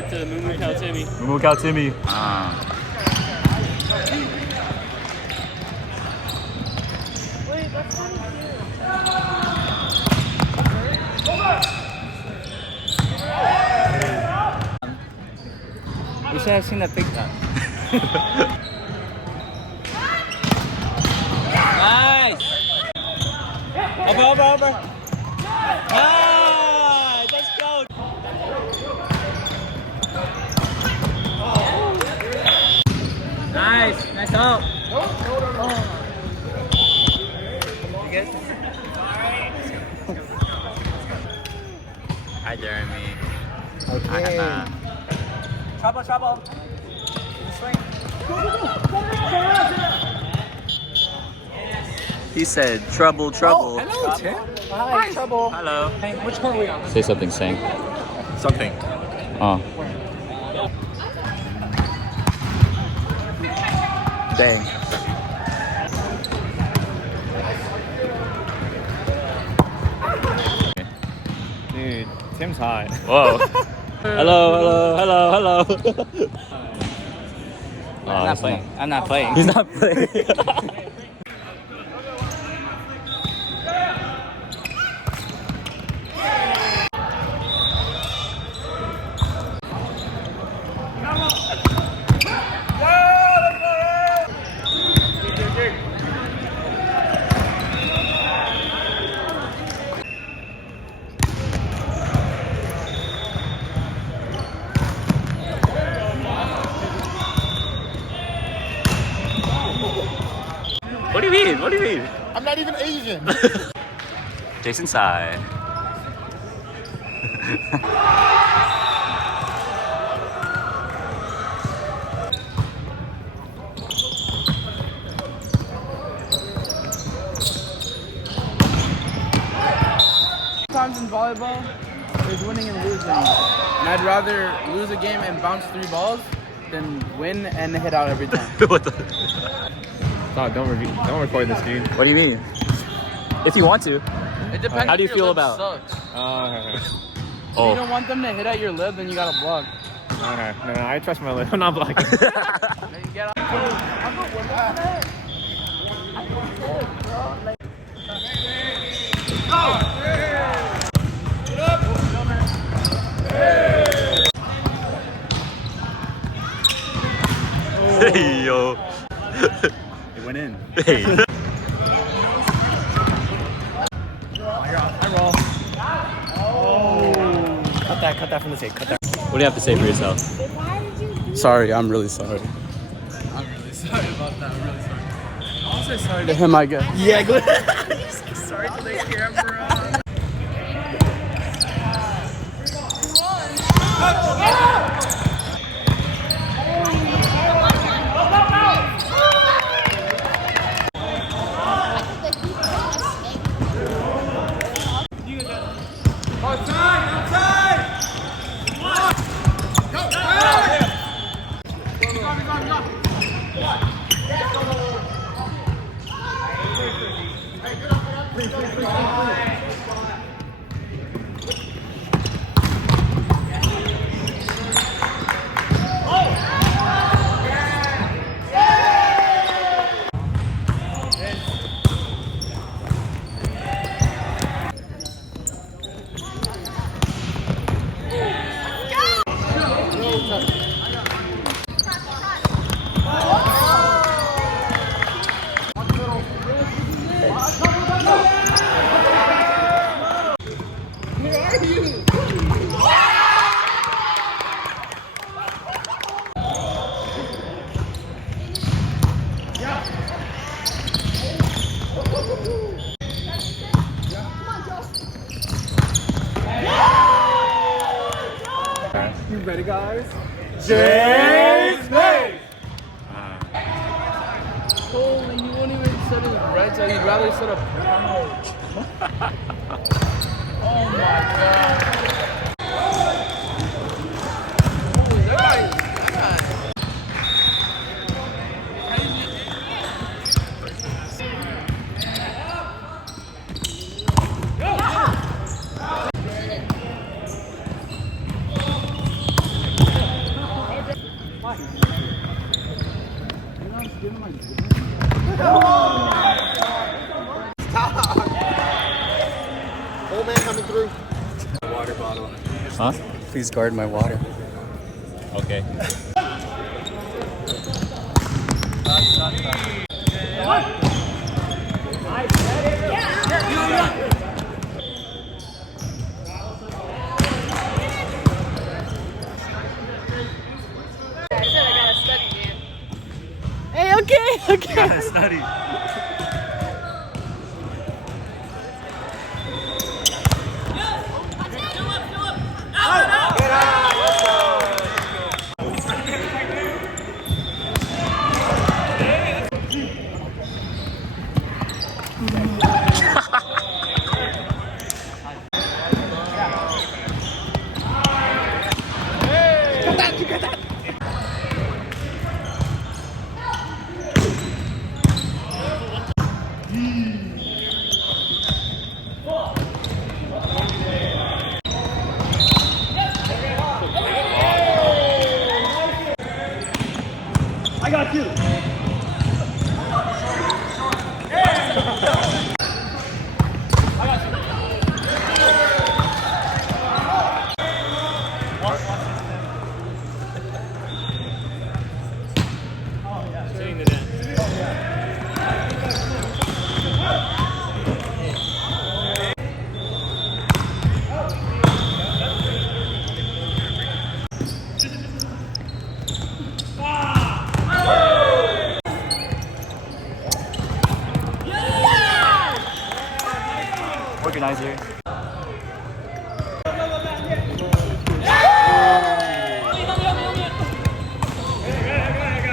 subscribe to Moo Moo Cow Timmy. Moo Moo Cow Timmy. Wait, that's funny too. You should have seen that TikTok. Nice! Over. Nice! Let's go! Nice help! You good? Hi, Jeremy. Okay. Trouble. He said, trouble. Oh, hello, Tim. Hi, Trouble. Hello. Which one are we on? Say something, Sang. Something. Oh. Dang. Dude, Tim's hot. Whoa. Hello. I'm not playing. I'm not playing. He's not playing. What do you mean? I'm not even Asian. Jason Sai. Sometimes in volleyball, there's winning and losing. And I'd rather lose a game and bounce 3 balls than win and hit out every time. What the? Stop, don't record this, dude. What do you mean? If you want to. It depends. How do you if your feel lip about? Sucks. If you Oh. don't want them to hit at your lip, then you gotta block. Okay. No, I trust my lip. I'm not blocking. Then you get Hey, yo. It went in. Hey. I roll. Oh. Cut that from the tape. Cut that. What do you have to say for yourself? Sorry, I'm really sorry. I'm really sorry about that. I'm really sorry. I'll say sorry to him, I guess. Yeah, go Sorry to the camera. You ready, guys? James Bay! Holy, he won't even set his red so he'd rather set a Oh my god. Holy, that guy is Old man coming through. Water bottle. Huh? Please guard my water. Okay. I said I gotta study, man. Hey, okay. Gotta study. Organizer.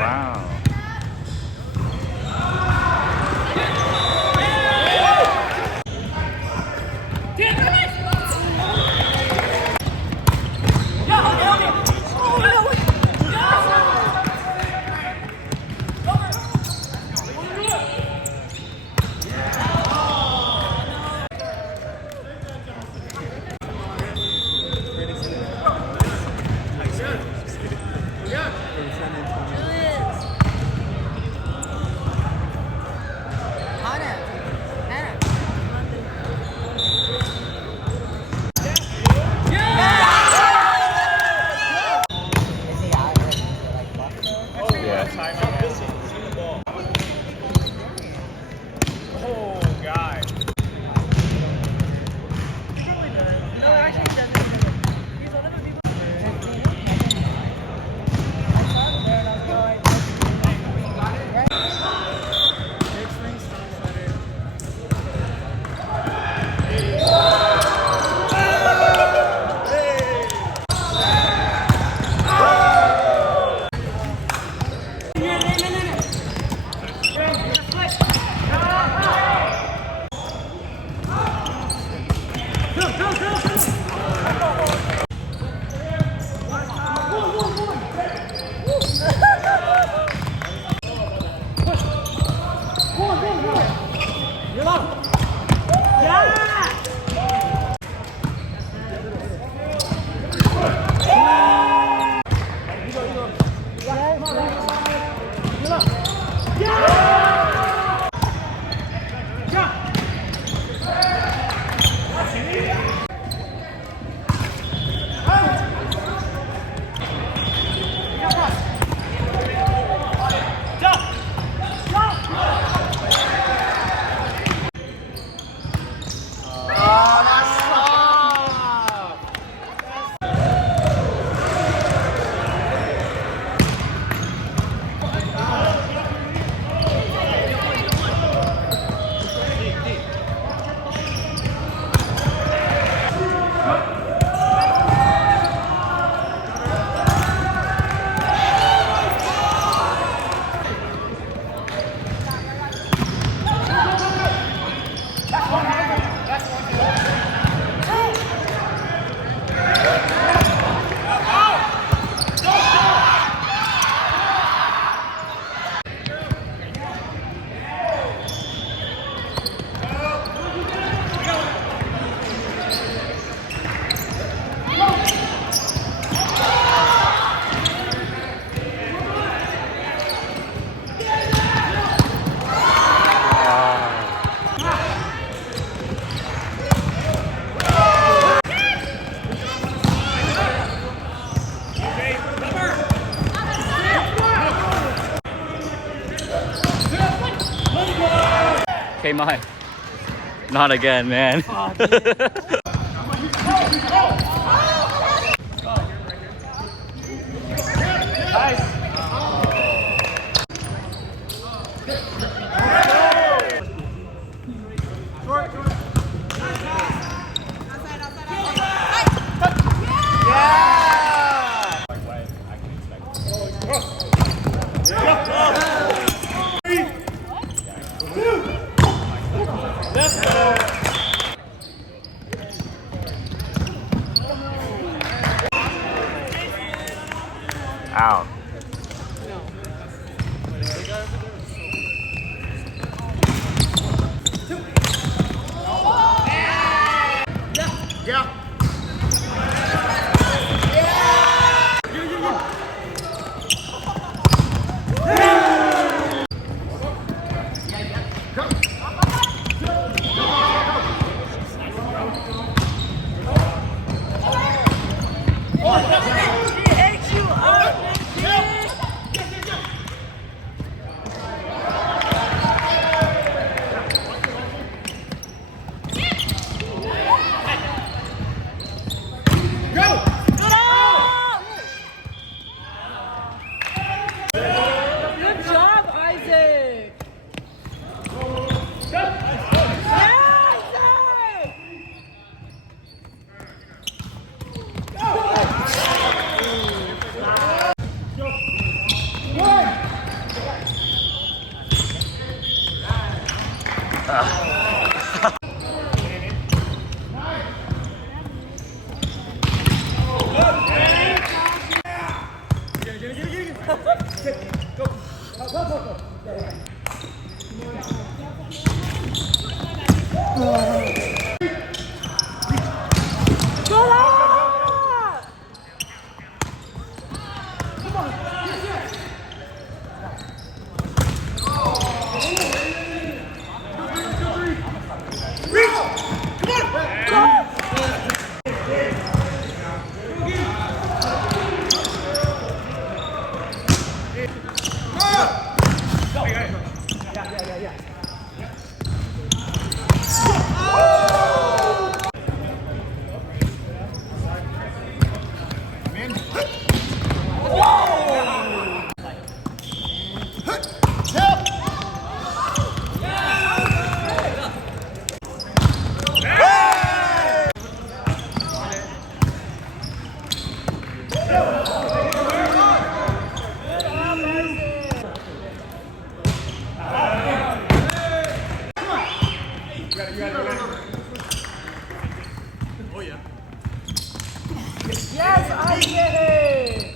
Wow. Hey, Mike. Not again, man. Out. Yeah. Good job, Isaac. Yes, Isaac.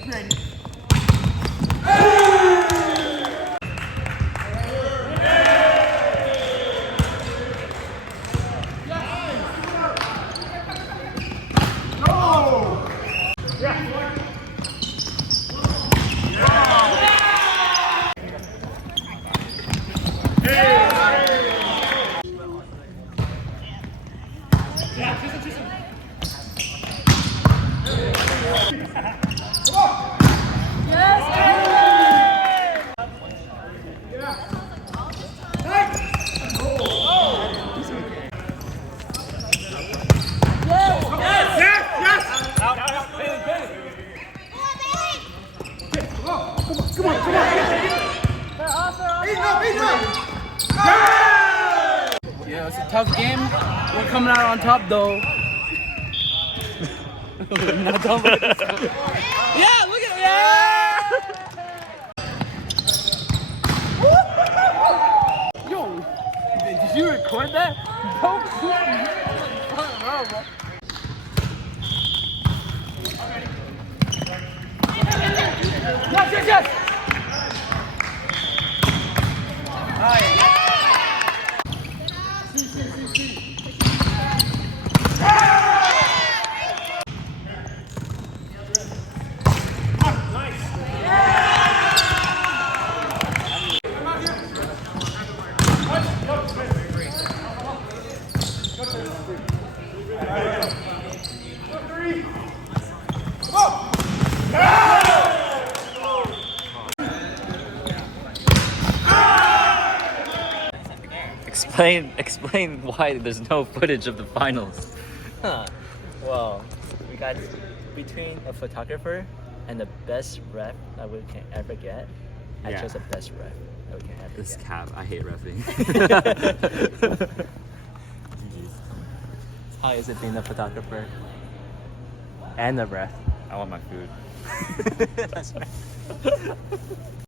Yeah, it's a tough game. We're coming out on top though. Not done with this. Yeah, look at Yo, did you record that? Yes. Explain why there's no footage of the finals. Huh. Well, we got between a photographer and the best ref that we can ever get. I Yeah. chose the best ref that we can ever This get. cap, I hate refing. How is it being a photographer and a ref? I want my food. That's right.